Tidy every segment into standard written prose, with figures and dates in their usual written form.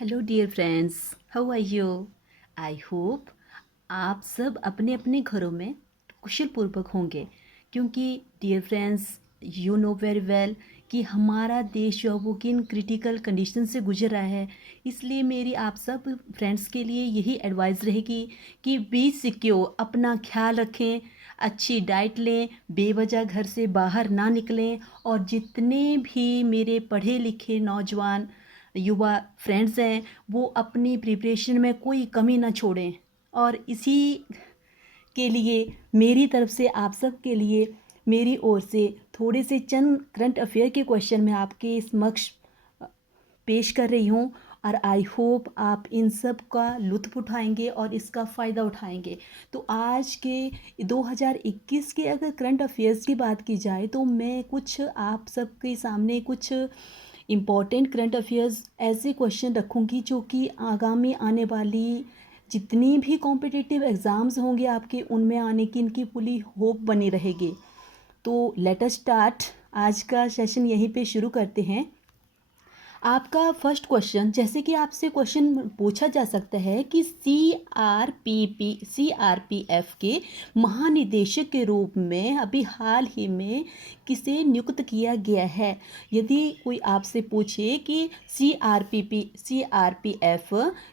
Hello dear friends, how are you? I hope आप सब अपने अपने घरों में कुशल पूर्वक होंगे, क्योंकि dear friends, you know very well कि हमारा देश जो है वो किन क्रिटिकल कंडीशन से गुजर रहा है। इसलिए मेरी आप सब फ्रेंड्स के लिए यही एडवाइस रहेगी कि बी सिक्योर, अपना ख्याल रखें, अच्छी डाइट लें, बेवजह घर से बाहर ना निकलें, और जितने भी मेरे पढ़े लिखे नौजवान युवा फ्रेंड्स हैं वो अपनी प्रिपरेशन में कोई कमी ना छोड़ें। और इसी के लिए मेरी तरफ से आप सब के लिए मेरी ओर से थोड़े से चंद करंट अफेयर के क्वेश्चन मैं आपके समक्ष पेश कर रही हूँ, और आई होप आप इन सब का लुत्फ़ उठाएंगे और इसका फ़ायदा उठाएंगे। तो आज के 2021 के अगर करंट अफेयर्स की बात की जाए तो मैं कुछ आप सबके सामने कुछ इम्पॉर्टेंट करंट अफेयर्स ऐसे क्वेश्चन रखूँगी जो कि आगामी आने वाली जितनी भी कॉम्पिटिटिव एग्ज़ाम्स होंगे आपके, उनमें आने की इनकी पूरी होप बनी रहेगी। तो लेट अस स्टार्ट, आज का सेशन यहीं पे शुरू करते हैं। आपका फर्स्ट क्वेश्चन, जैसे कि आपसे क्वेश्चन पूछा जा सकता है कि सीआरपीएफ के महानिदेशक के रूप में अभी हाल ही में किसे नियुक्त किया गया है। यदि कोई आपसे पूछे कि सीआरपीएफ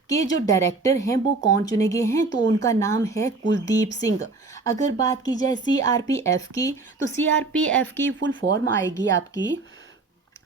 के जो डायरेक्टर हैं वो कौन चुने गए हैं, तो उनका नाम है कुलदीप सिंह। अगर बात की जाए सीआरपीएफ की, तो सीआरपीएफ की फुल फॉर्म आएगी आपकी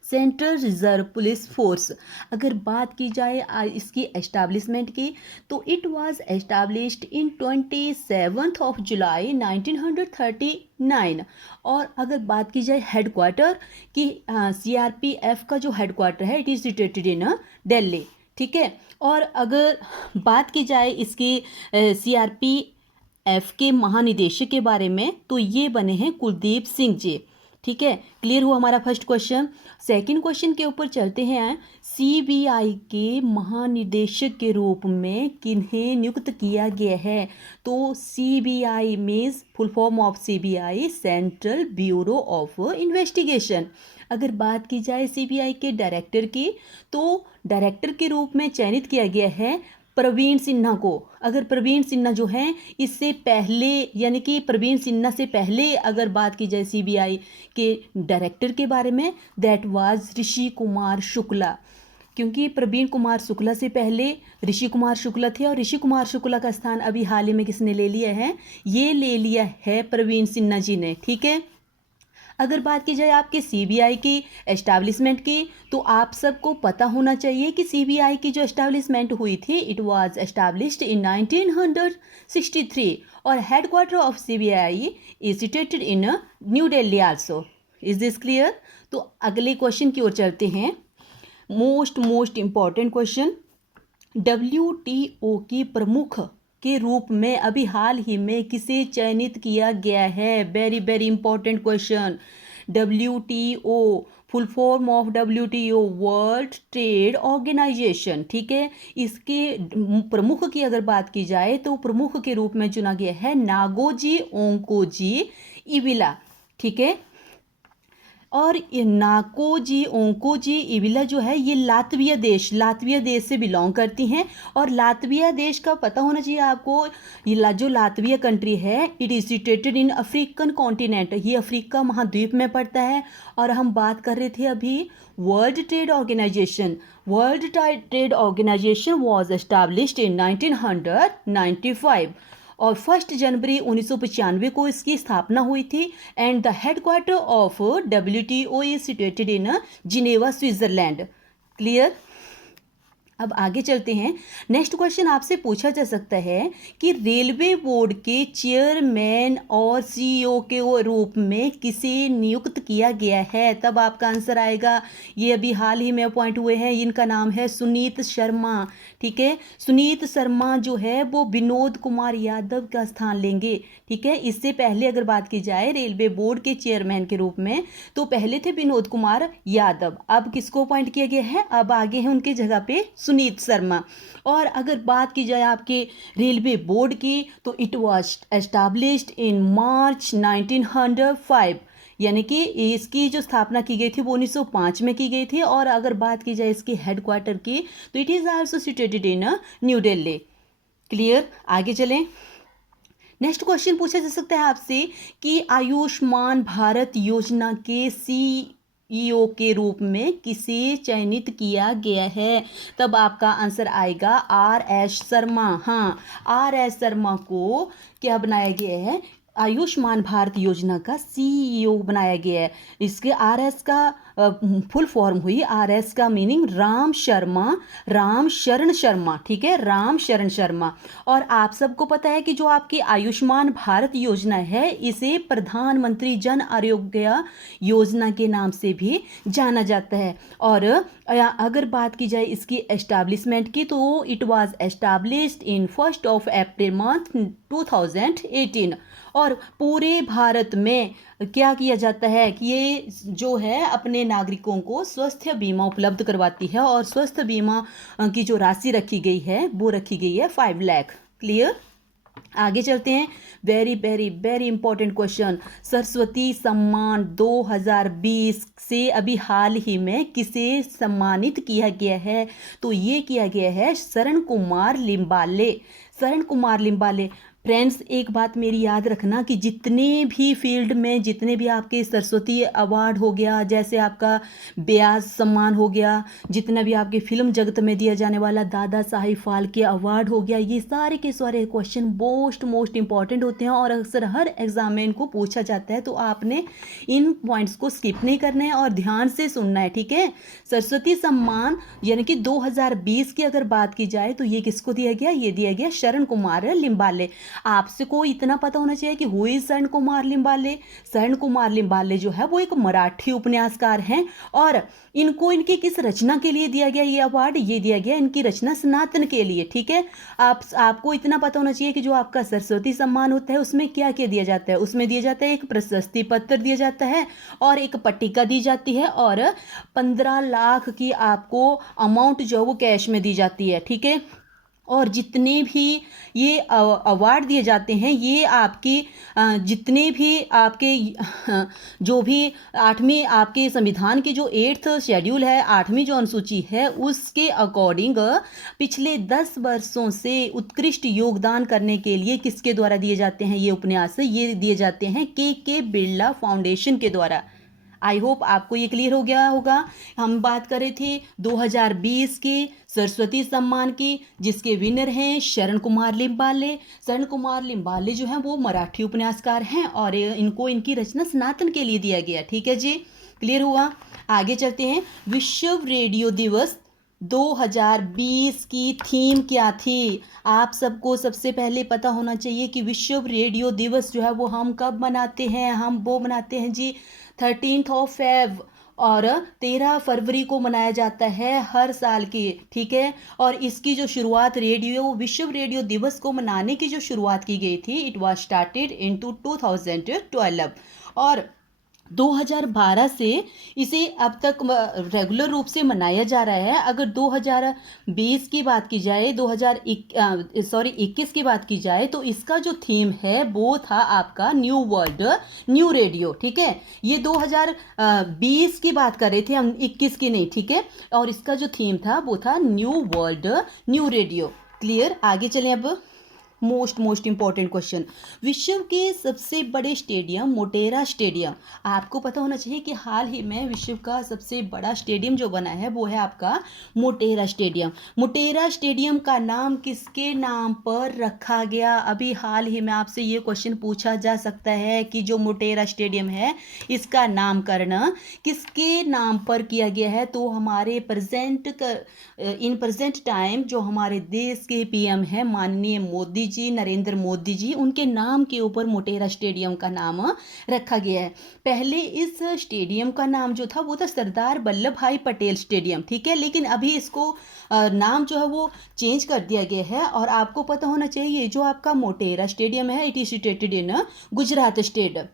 सेंट्रल रिजर्व पुलिस फोर्स। अगर बात की जाए इसकी एस्टैब्लिशमेंट की, तो इट वाज एस्टैब्लिश्ड इन 27 जुलाई 1939। और अगर बात की जाए हेडक्वार्टर की, सीआरपीएफ का जो हेडक्वार्टर है it is situated in Delhi. ठीक है। और अगर बात की जाए इसकी सीआरपीएफ के महानिदेशक के बारे में, तो ये बने हैं कुलदीप सिंह जी। ठीक है, क्लियर हुआ हमारा फर्स्ट क्वेश्चन। सेकंड क्वेश्चन के ऊपर चलते हैं। सीबीआई के महानिदेशक के रूप में किन्हें नियुक्त किया गया है? तो CBI means full form of CBI central bureau of investigation. अगर बात की जाए सीबीआई के डायरेक्टर की, तो डायरेक्टर के रूप में चयनित किया गया है प्रवीण सिन्हा को। अगर प्रवीण सिन्हा जो हैं, इससे पहले यानी कि प्रवीण सिन्हा से पहले अगर बात की जाए सीबीआई के डायरेक्टर के बारे में, दैट वाज ऋषि कुमार शुक्ला। क्योंकि प्रवीण कुमार शुक्ला से पहले ऋषि कुमार शुक्ला थे, और ऋषि कुमार शुक्ला का स्थान अभी हाल ही में किसने ले लिया है? ये ले लिया है प्रवीण सिन्हा जी ने। ठीक है। अगर बात की जाए आपके सीबीआई की एस्टैब्लिशमेंट की, तो आप सबको पता होना चाहिए कि सीबीआई की जो एस्टैब्लिशमेंट हुई थी इट वाज एस्टैब्लिश्ड इन 1963, और headquarter of CBI is situated in new Delhi also. Is this clear? तो अगले क्वेश्चन की ओर चलते हैं। मोस्ट इम्पॉर्टेंट क्वेश्चन, डब्ल्यूटीओ की प्रमुख के रूप में अभी हाल ही में किसे चयनित किया गया है? Very very important question. WTO full form of WTO world trade organisation. ठीक है। इसके प्रमुख की अगर बात की जाए, तो प्रमुख के रूप में चुना गया है नागोजी ओंकोजी इविला। ठीक है। और ये नाकोजी ओंकोजी इविला जो है, ये लातविया देश से बिलोंग करती हैं। और लातविया देश का पता होना चाहिए आपको, ये जो लातविया कंट्री है it is situated in African continent, ये अफ्रीका महाद्वीप में पड़ता है। और हम बात कर रहे थे अभी world trade organisation was established in 1995, और 1 जनवरी 1995 को इसकी स्थापना हुई थी। And the headquarter of WTO is situated in Geneva, Switzerland. Clear? अब आगे चलते हैं। नेक्स्ट क्वेश्चन आपसे पूछा जा सकता है कि रेलवे बोर्ड के चेयरमैन और सीईओ के रूप में किसे नियुक्त किया गया है? तब आपका आंसर आएगा, ये अभी हाल ही में अपॉइंट हुए हैं, इनका नाम है सुनीत शर्मा। ठीक है। सुनीत शर्मा जो है वो विनोद कुमार यादव का स्थान लेंगे। ठीक है। इससे पहले अगर बात की जाए रेलवे बोर्ड के चेयरमैन के रूप में, तो पहले थे विनोद कुमार यादव, अब किसको अपॉइंट किया गया है? अब आगे हैं उनकी जगह पे सुनीत शर्मा। और अगर बात की जाए आपके रेलवे बोर्ड की, तो इट वाज एस्टैब्लिश्ड इन मार्च 1905, यानी कि इसकी जो स्थापना की गई थी वो 1905 में की गई थी। और अगर बात की जाए इसकी हेडक्वार्टर की तो it is also situated in new Delhi. Clear, आगे चलें। नेक्स्ट क्वेश्चन पूछा जा सकता है आपसे कि आयुष्मान भारत योजना के सीईओ के रूप में किसे चयनित किया गया है? तब आपका आंसर आएगा RS शर्मा। हाँ, RS शर्मा को क्या बनाया गया है? आयुष्मान भारत योजना का सीईओ बनाया गया है। इसके RS का फुल फॉर्म हुई, RS का मीनिंग राम शर्मा, राम शरण शर्मा, ठीक है, राम शरण शर्मा। और आप सबको पता है कि जो आपकी आयुष्मान भारत योजना है इसे प्रधानमंत्री जन आरोग्य योजना के नाम से भी जाना जाता है। और अगर बात की जाए इसकी एस्टैब्लिशमेंट की तो इट वाज एस्टैब्लिश्ड इन 1 अप्रैल 2018। और पूरे भारत में क्या किया जाता है कि ये जो है अपने नागरिकों को स्वास्थ्य बीमा उपलब्ध करवाती है। और स्वास्थ्य बीमा की जो राशि रखी गई है वो रखी गई है 5 लाख। क्लियर, आगे चलते हैं। Very very very important question, Saraswati सम्मान 2020 से अभी हाल ही में किसे सम्मानित किया गया है? तो ये किया गया है शरण कुमार लिम्बाले। शरण कुमार लिम्बाले। फ्रेंड्स, एक बात मेरी याद रखना कि जितने भी फील्ड में जितने भी आपके सरस्वती अवार्ड हो गया, जैसे आपका ब्यास सम्मान हो गया, जितना भी आपके फिल्म जगत में दिया जाने वाला दादा साहिब फाल्के अवार्ड हो गया, ये सारे के सारे क्वेश्चन मोस्ट इंपॉर्टेंट होते हैं और अक्सर हर एग्जाम में इनको पूछा जाता है। तो आपने इन पॉइंट्स को स्किप नहीं करना है और ध्यान से सुनना है, ठीक है। सरस्वती सम्मान यानी कि 2020 की अगर बात की जाए तो ये किसको दिया गया? ये दिया गया शरण कुमार लिम्बाले। आपसे को इतना पता होना चाहिए कि हु इज शरण कुमार लिम्बाले। शरण कुमार लिम्बाले जो है वो एक मराठी उपन्यासकार हैं और इनको इनकी किस रचना के लिए दिया गया ये अवार्ड? ये दिया गया इनकी रचना सनातन के लिए, ठीक है। आपको इतना पता होना चाहिए कि जो आपका सरस्वती सम्मान होता है उसमें क्या क्या दिया जाता है? उसमें दिया जाता है एक प्रशस्ति पत्र दिया जाता है और एक पट्टिका दी जाती है और 15 लाख की आपको अमाउंट जो वो कैश में दी जाती है, ठीक है। और जितने भी ये अवार्ड दिए जाते हैं ये आपकी जितने भी आपके जो भी 8वीं आपके संविधान की जो 8th शेड्यूल है, 8वीं जो अनुसूची है उसके अकॉर्डिंग पिछले 10 वर्षों से उत्कृष्ट योगदान करने के लिए किसके द्वारा दिए जाते हैं ये उपन्यास? ये दिए जाते हैं के बिरला फाउंडेशन के द्वारा। आई होप आपको ये क्लियर हो गया होगा। हम बात कर रहे थे 2020 के सरस्वती सम्मान की, जिसके विनर हैं शरण कुमार लिम्बाले। शरण कुमार लिम्बाले जो हैं वो मराठी उपन्यासकार हैं और इनको इनकी रचना सनातन के लिए दिया गया, ठीक है जी, क्लियर हुआ। आगे चलते हैं। विश्व रेडियो दिवस 2020 की थीम क्या थी? आप सबको सबसे पहले पता होना चाहिए कि विश्व रेडियो दिवस जो है वो हम कब मनाते हैं? हम वो मनाते हैं जी 13 फेब और 13 फरवरी को मनाया जाता है हर साल की, ठीक है। और इसकी जो शुरुआत विश्व रेडियो दिवस को मनाने की जो शुरुआत की गई थी इट वाज स्टार्टेड इन 2012 और 2012 से इसे अब तक रेगुलर रूप से मनाया जा रहा है। अगर 2020 की बात की जाए 21 की बात की जाए तो इसका जो थीम है वो था आपका न्यू वर्ल्ड न्यू रेडियो, ठीक है। ये 2020 की बात कर रहे थे हम, 21 की नहीं, ठीक है। और इसका जो थीम था वो था new world new radio. Clear, आगे चलें। अब मोस्ट इंपॉर्टेंट क्वेश्चन, विश्व के सबसे बड़े स्टेडियम मोटेरा स्टेडियम। आपको पता होना चाहिए कि हाल ही में विश्व का सबसे बड़ा स्टेडियम जो बना है वो है आपका मोटेरा स्टेडियम। मोटेरा स्टेडियम का नाम किसके नाम पर रखा गया? अभी हाल ही में आपसे ये क्वेश्चन पूछा जा सकता है कि जो मोटेरा स्टेडियम है इसका नामकरण किसके नाम पर किया गया है? तो हमारे इन प्रेजेंट टाइम जो हमारे देश के पीएम है माननीय मोदी जी, नरेंद्र मोदी जी, उनके नाम के ऊपर मोटेरा स्टेडियम का नाम रखा गया है। पहले इस स्टेडियम का नाम जो था वो था सरदार वल्लभ भाई पटेल स्टेडियम, ठीक है। लेकिन अभी इसको नाम जो है वो चेंज कर दिया गया है। और आपको पता होना चाहिए जो आपका मोटेरा स्टेडियम है it is situated in Gujarat state.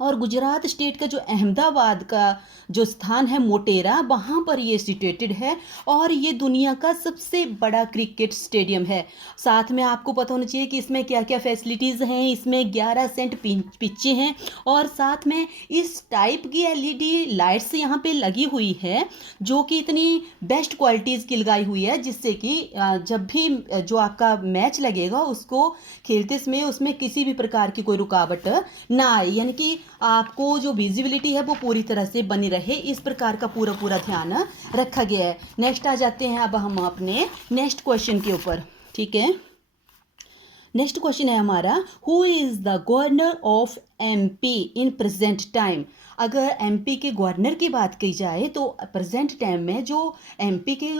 और गुजरात स्टेट का जो अहमदाबाद का जो स्थान है मोटेरा, वहाँ पर ये सिचुएटेड है और ये दुनिया का सबसे बड़ा क्रिकेट स्टेडियम है। साथ में आपको पता होना चाहिए कि इसमें क्या क्या फैसिलिटीज़ हैं। इसमें 11 सेंट पिच्चें हैं और साथ में इस टाइप की एलईडी लाइट्स यहाँ पे लगी हुई है जो कि इतनी बेस्ट क्वालिटीज़ की लगाई हुई है, जिससे कि जब भी जो आपका मैच लगेगा उसको खेलते समय उसमें किसी भी प्रकार की कोई रुकावट ना आए, यानी कि आपको जो विजिबिलिटी है वो पूरी तरह से बनी रहे, इस प्रकार का पूरा पूरा ध्यान रखा गया है। नेक्स्ट आ जाते हैं अब हम अपने नेक्स्ट क्वेश्चन के ऊपर। ठीक है, नेक्स्ट क्वेश्चन है हमारा, who is the governor of MP in present time. अगर एमपी के गवर्नर की बात की जाए तो प्रेजेंट टाइम में जो एमपी के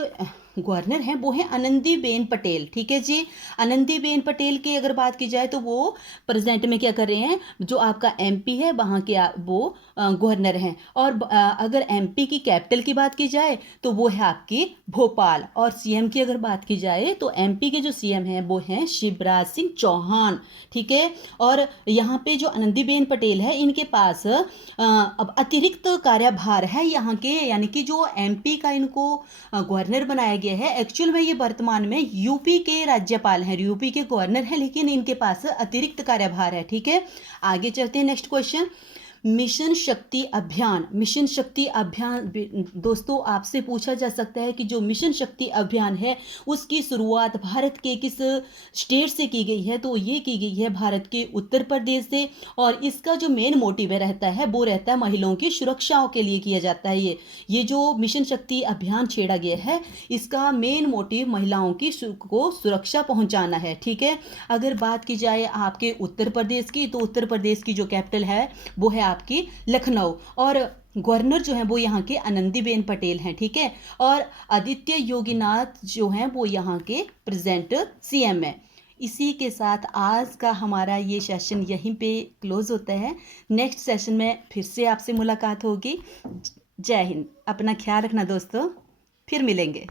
गवर्नर हैं वो हैं आनंदीबेन पटेल। ठीक है जी, आनंदीबेन पटेल की अगर बात की जाए तो वो प्रेजेंट में क्या कर रहे हैं, जो आपका एमपी है वहाँ के वो गवर्नर हैं। और अगर एमपी की कैपिटल की बात की जाए तो वो है आपकी भोपाल। और सीएम की अगर बात की जाए तो एमपी के जो सीएम हैं वो हैं शिवराज सिंह चौहान। ठीक है, और यहाँ पे जो आनंदीबेन पटेल है इनके पास अब अतिरिक्त कार्यभार है यहाँ के, यानी कि जो एमपी का इनको गवर्नर बनाया गया है, एक्चुअल में ये वर्तमान में यूपी के राज्यपाल हैं, यूपी के गवर्नर हैं, लेकिन इनके पास अतिरिक्त कार्यभार है। ठीक है, आगे चलते हैं नेक्स्ट क्वेश्चन। मिशन शक्ति अभियान। मिशन शक्ति अभियान दोस्तों आपसे पूछा जा सकता है कि जो मिशन शक्ति अभियान है उसकी शुरुआत भारत के किस स्टेट से की गई है, तो ये की गई है भारत के उत्तर प्रदेश से। और इसका जो मेन मोटिव रहता है वो रहता है महिलाओं की सुरक्षाओं के लिए किया जाता है। ये जो मिशन शक्ति अभियान छेड़ा गया है इसका मेन मोटिव महिलाओं की को सुरक्षा पहुंचाना है। ठीक है, अगर बात की जाए आपके उत्तर प्रदेश की तो उत्तर प्रदेश की जो कैपिटल है वो है आपकी लखनऊ और गवर्नर जो है वो यहाँ के आनंदीबेन पटेल हैं। ठीक है, और आदित्य योगीनाथ जो हैं वो यहाँ के प्रेजेंट सीएम है। इसी के साथ आज का हमारा ये सेशन यहीं पे क्लोज होता है। नेक्स्ट सेशन में फिर से आपसे मुलाकात होगी। जय हिंद, अपना ख्याल रखना दोस्तों, फिर मिलेंगे।